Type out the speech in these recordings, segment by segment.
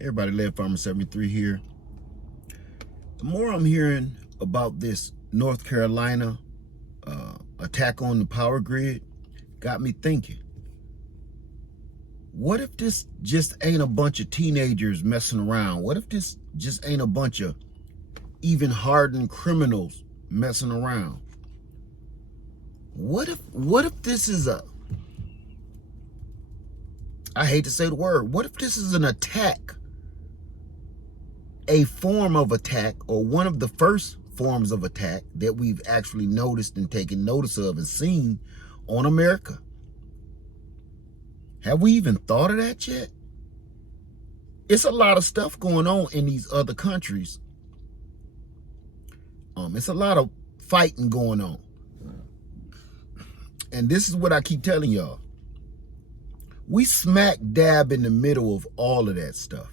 Everybody, Lead Farmer 73 here. The more I'm hearing about this North Carolina attack on the power grid, got me thinking, what if this just ain't a bunch of teenagers messing around? What if this just ain't a bunch of even hardened criminals messing around? What if this is I hate to say the word, what if this is an attack? A form of attack, or one of the first forms of attack that we've actually noticed and taken notice of and seen on America. Have we even thought of that yet? It's a lot of stuff going on in these other countries. It's a lot of fighting going on. And this is what I keep telling y'all. We smack dab in the middle of all of that stuff.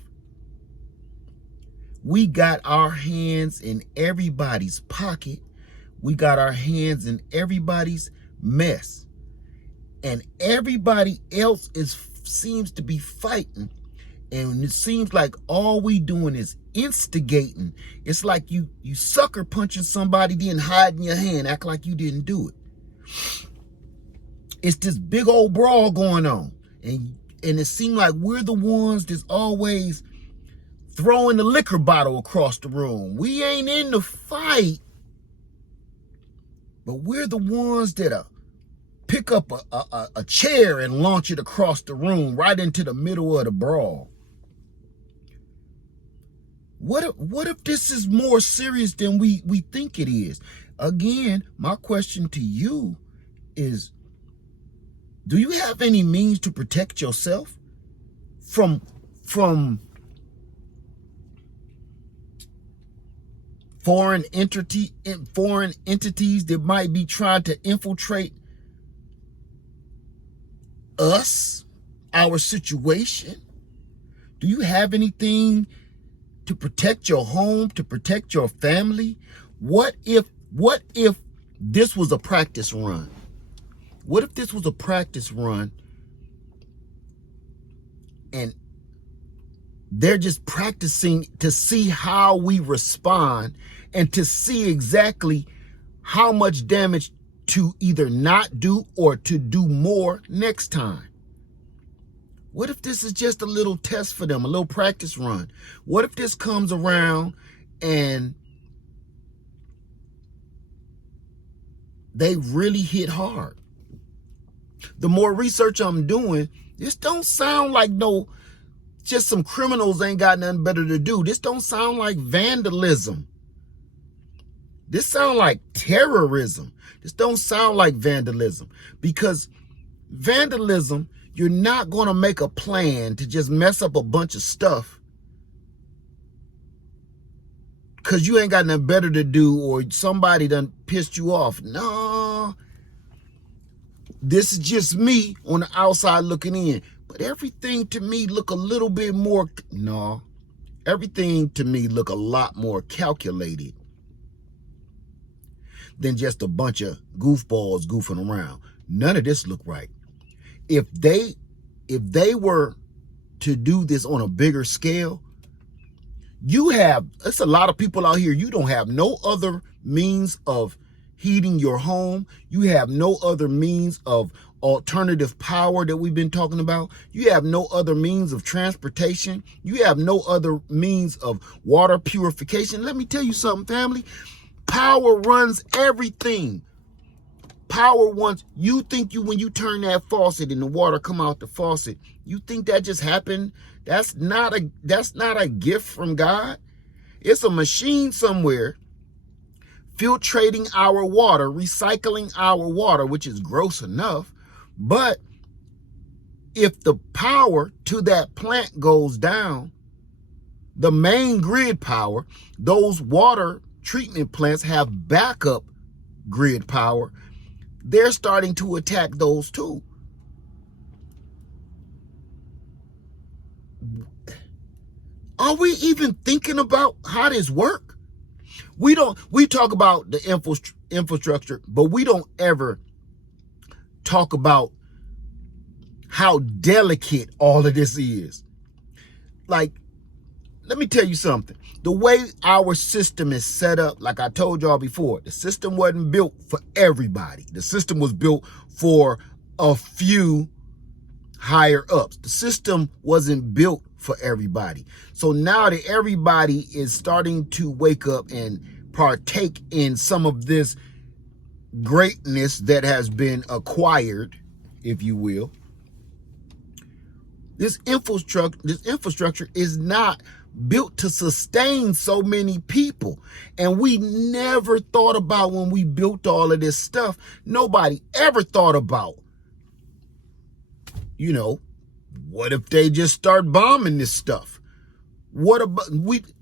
We got our hands in everybody's pocket. We got our hands in everybody's mess. And everybody else seems to be fighting. And it seems like all we doing is instigating. It's like you sucker punching somebody, then hiding your hand, act like you didn't do it. It's this big old brawl going on. And it seems like we're the ones that's always throwing the liquor bottle across the room. We ain't in the fight, but we're the ones that pick up a chair and launch it across the room right into the middle of the brawl. What if this is more serious than we think it is? Again, my question to you is, do you have any means to protect yourself from foreign entities that might be trying to infiltrate us, our situation? Do you have anything to protect your home, to protect your family? What if this was a practice run? What if this was a practice run and they're just practicing to see how we respond and to see exactly how much damage to either not do or to do more next time? What if this is just a little test for them, a little practice run? What if this comes around and they really hit hard? The more research I'm doing, this don't sound like just some criminals ain't got nothing better to do. This don't sound like vandalism. This sound like terrorism. This don't sound like vandalism, because vandalism, you're not going to make a plan to just mess up a bunch of stuff because you ain't got nothing better to do or somebody done pissed you off. No. This is just me on the outside looking in. But everything to me look a little bit more, everything to me look a lot more calculated than just a bunch of goofballs goofing around. None of this look right. If they were to do this on a bigger scale, it's a lot of people out here, you don't have no other means of heating your home. You have no other means of alternative power that we've been talking about. You have no other means of transportation. You have no other means of water purification. Let me tell you something, family. Power runs everything. Power you think when you turn that faucet and the water come out the faucet, you think that just happened? That's not a gift from God. It's a machine somewhere filtrating our water, recycling our water, which is gross enough. But if the power to that plant goes down, the main grid power, those water treatment plants have backup grid power. They're starting to attack those too. Are we even thinking about how this works? We talk about the infrastructure, but we don't ever talk about how delicate all of this is. Like, let me tell you something. The way our system is set up, like I told y'all before, the system wasn't built for everybody. The system was built for a few higher ups. The system wasn't built for everybody. So now that everybody is starting to wake up and partake in some of this greatness that has been acquired, if you will, this infrastructure is not built to sustain so many people. And we never thought about, when we built all of this stuff, nobody ever thought about, what if they just start bombing this stuff? What about,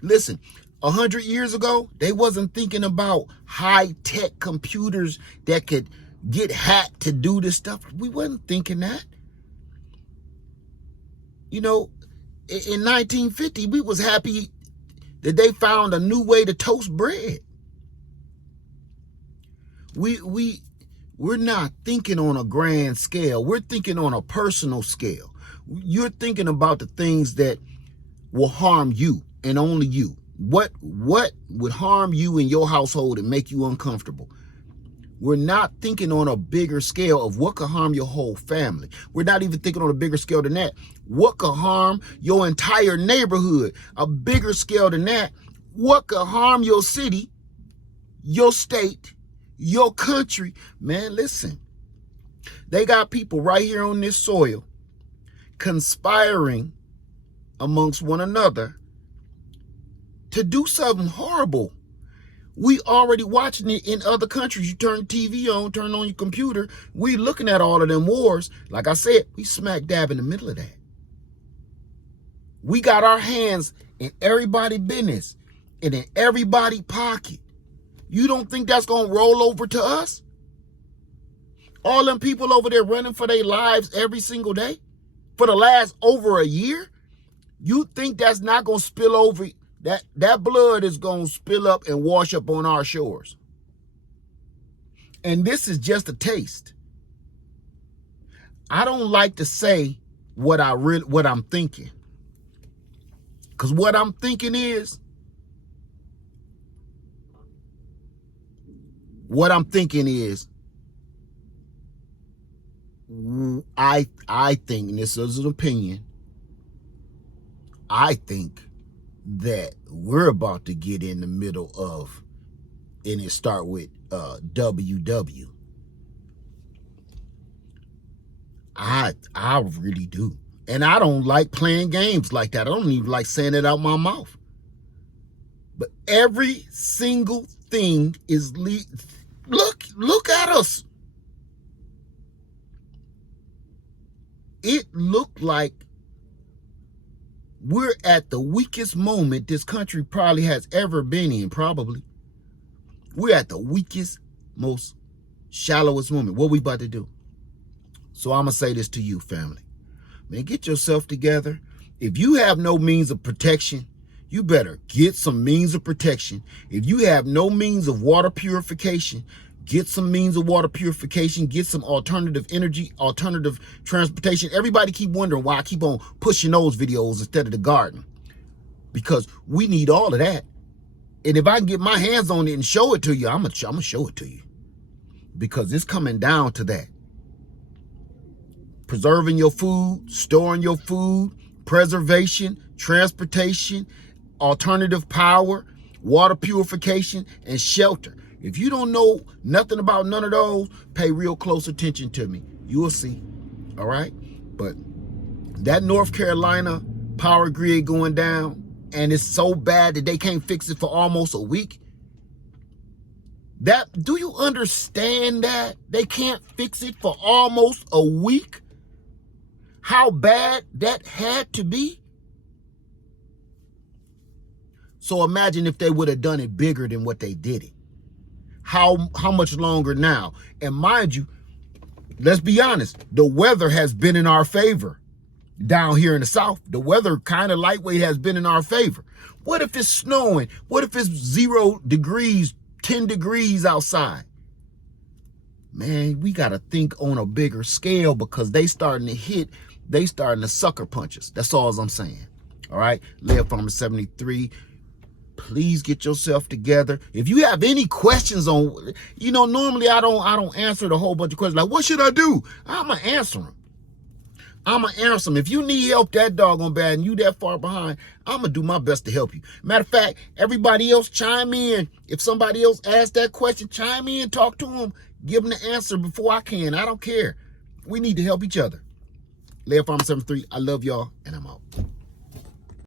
listen, 100 years ago, they wasn't thinking about high-tech computers that could get hacked to do this stuff. We wasn't thinking that. In 1950, we was happy that they found a new way to toast bread. We're not thinking on a grand scale. We're thinking on a personal scale. You're thinking about the things that will harm you and only you. What would harm you in your household and make you uncomfortable? We're not thinking on a bigger scale of what could harm your whole family. We're not even thinking on a bigger scale than that. What could harm your entire neighborhood? A bigger scale than that. What could harm your city, your state, your country? Man, listen. They got people right here on this soil conspiring amongst one another to do something horrible. We already watching it in other countries. You turn TV on, turn on your computer. We looking at all of them wars. Like I said, we smack dab in the middle of that. We got our hands in everybody's business and in everybody's pocket. You don't think that's going to roll over to us? All them people over there running for their lives every single day for the last over a year? You think that's not going to spill over? That blood is going to spill up and wash up on our shores. And this is just a taste. I don't like to say what I'm thinking. Because what I'm thinking is, I think, and this is an opinion, I think that we're about to get in the middle of, and it start with WW. I really do. And I don't like playing games like that. I don't even like saying it out my mouth. But every single thing is look at us. It looked like we're at the weakest moment this country probably has ever been in, probably. We're at the weakest, most shallowest moment. What we about to do? So I'm going to say this to you, family. Man, get yourself together. If you have no means of protection, you better get some means of protection. If you have no means of water purification, get some means of water purification, get some alternative energy, alternative transportation. Everybody keep wondering why I keep on pushing those videos instead of the garden. Because we need all of that. And if I can get my hands on it and show it to you, I'm gonna show it to you. Because it's coming down to that. Preserving your food, storing your food, preservation, transportation, alternative power, water purification, and shelter. If you don't know nothing about none of those, pay real close attention to me. You will see. All right? But that North Carolina power grid going down, and it's so bad that they can't fix it for almost a week. Do you understand that? They can't fix it for almost a week? How bad that had to be? So imagine if they would have done it bigger than what they did it. How much longer now? And mind you, let's be honest, the weather has been in our favor down here in the South. The weather kind of lightweight has been in our favor. What if it's snowing? What if it's 0 degrees, 10 degrees outside? Man, we got to think on a bigger scale because they starting to sucker punch us. That's all I'm saying. All right, Laird Farmer 73. Please get yourself together. If you have any questions on, normally I don't answer the whole bunch of questions like, what should I do? I'ma answer them. If you need help that doggone bad and you that far behind, I'ma do my best to help you. Matter of fact, everybody else chime in. If somebody else asks that question, chime in, talk to them, give them the answer before I can. I don't care. We need to help each other. Laird Farmer 73, I love y'all, and I'm out.